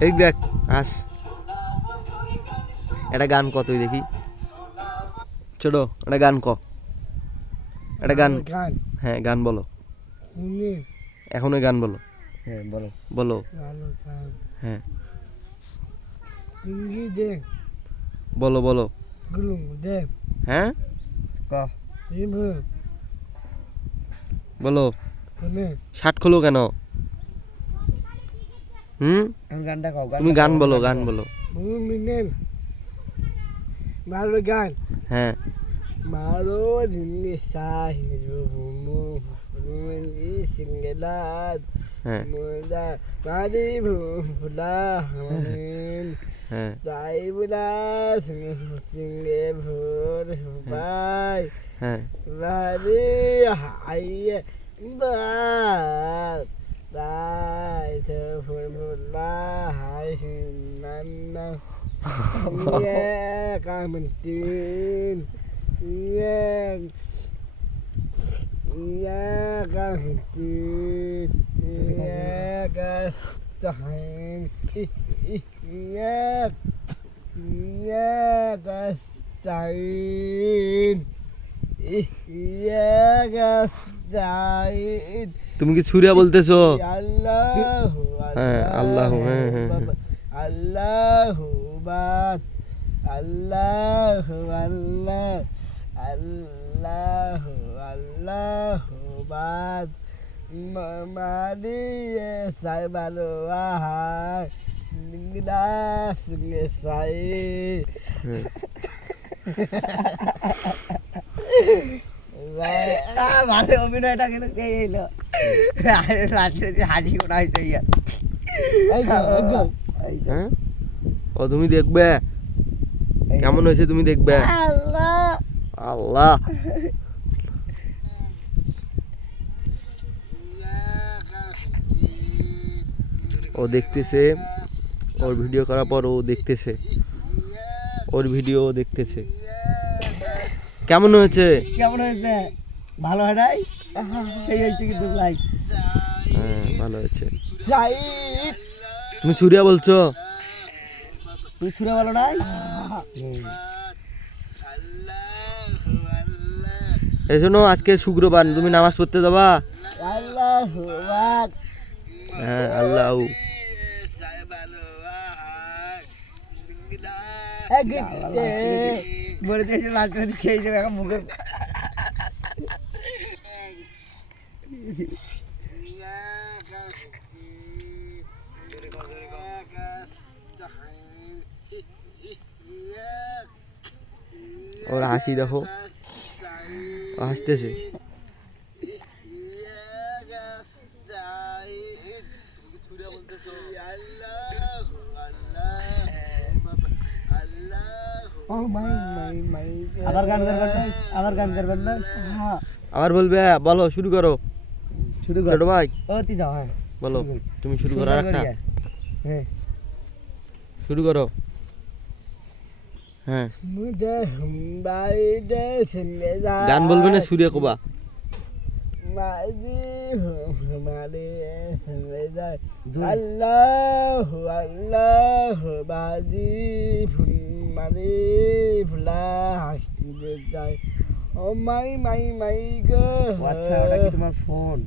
এই দেখ আস একটা গান ক তুই দেখি। ছোট একটা গান ক। একটা গান। গান হ্যাঁ গান বলো। এখনই গান বলো। হ্যাঁ বলো। বলো। হ্যাঁ। তিঙ্গি দেখ বলো বলো। হ্যাঁ? ক। বলো। শুনে। শার্ট খোলো কেন? হুম গানটা কও তুমি গান বলো গান বলো ভূমি মিনেল ভালো গান হ্যাঁ Rumeli singgelat হ্যাঁ Mula Mari bula Hamin হ্যাঁ Sai bula Singge bhur Bai হ্যাঁ Hai Nanna Yeah Cái mình tin Yeah Yeah Cái mình tin Yeah Cái Tahin Yeah Yeah Cái Tahin Yeah Cái Tahin তুমি কি সুরিয়া বলতেছো আল্লাহ হ্যাঁ, আল্লাহু, হ্যাঁ, হ্যাঁ, হ্যাঁ। আল্লাহু বাদ আল্লাহু আল্লাহ আল্লাহু আল্লাহু বাদ মারি সাই ভালো আহার নিংদাস সাই হ্যাঁ। ভালো অভিনয়টা কিন্তু কে এলো হাজি কোনা হয়েছে ইয়া হ্যাঁ ও তুমি দেখবে। কেমন হয়েছে তুমি দেখবে? আল্লাহ। আল্লাহ। ও দেখতেছে। ওর ভিডিও করার পর ও দেখতেছে। ওর ভিডিও দেখতেছে। কেমন হয়েছে? কেমন হয়েছে? ভালো হয় নাই? সেই হয়েছে কিন্তু লাইক হ্যাঁ ভালো হয়েছে। সাইদ তুমি সুরিয়া বলছো? তুমি সুরিয়া বলো নাই? এই জন্য আজকে শুক্রবার তুমি নামাজ পড়তে যাবা? আল্লাহু হ্যাঁ আল্লাহ। মুখের ওর হাসি দেখো। হাসতেছে। ও মাই মাই মাই আবার গান করবেন না আবার গান করবেন না হ্যাঁ। আবার বলবে বলো শুরু করো। শুরু ছোট ভাই। ও তুই যাও হ্যাঁ। বলো তুমি শুরু করো আর একটা। হ্যাঁ। শুরু করো। হ্যাঁ। গান বলবে না সুরিয়া কোবা। যায় মাই মাই মাই আচ্ছা ওটা কি তোমার ফোন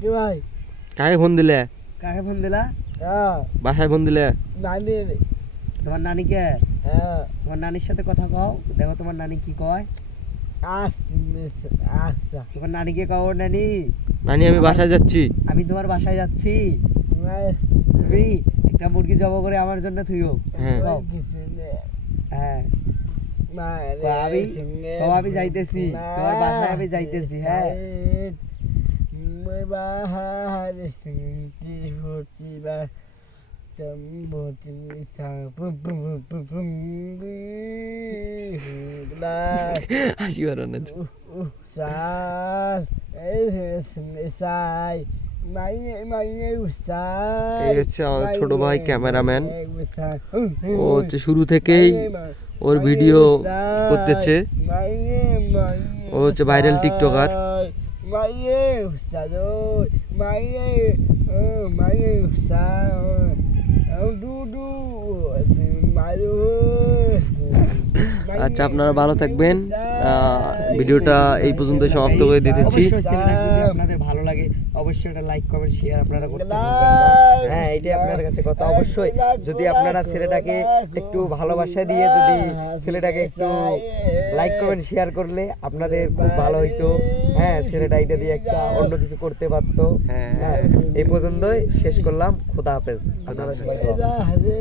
কি ভাই কাকে ফোন দিলে কাকে ফোন দিলা হ্যাঁ বাসায় ফোন দিলে নানি তোমার নানিকে হ্যাঁ তোমার নানির সাথে কথা কও। দেখো তোমার নানি কি কয়। আচ্ছা তোমার নানিকে কও "ও নানি? নানি আমি বাসায় যাচ্ছি। আমি তোমার বাসায় যাচ্ছি। তুমি একটা মুরগি জব করে আমার জন্য থুইও। হ্যাঁ। হ্যাঁ। আমি আমি যাইতেছি। তোমার বাসায় আমি যাইতেছি হ্যাঁ। হাসি পারো এই হচ্ছে আমাদের ছোট ভাই ক্যামেরাম্যান। ও হচ্ছে শুরু থেকেই ওর ভিডিও করতেছে। ও হচ্ছে ভাইরাল টিকটকার মারু। আচ্ছা আপনারা ভালো থাকবেন। ভিডিওটা এই পর্যন্ত সমাপ্ত করে দিতেছি। অবশ্যই আপনাদের একটা লাইক কমেন্ট শেয়ার আপনারা করতে ভুলবেন না। হ্যাঁ এইটাই আপনার কাছে কথা অবশ্যই যদি আপনারা ছেলেটাকে একটু ভালোবাসা দিয়ে যদি ছেলেটাকে একটু লাইক কমেন্ট শেয়ার করলে আপনাদের খুব ভালো হইতো হ্যাঁ ছেলেটা এটা দিয়ে একটা অন্য কিছু করতে পারতো হ্যাঁ। হ্যাঁ এই পর্যন্তই শেষ করলাম খোদা হাফেজ আপনারা সবাই ভালো থাকবেন। হাজে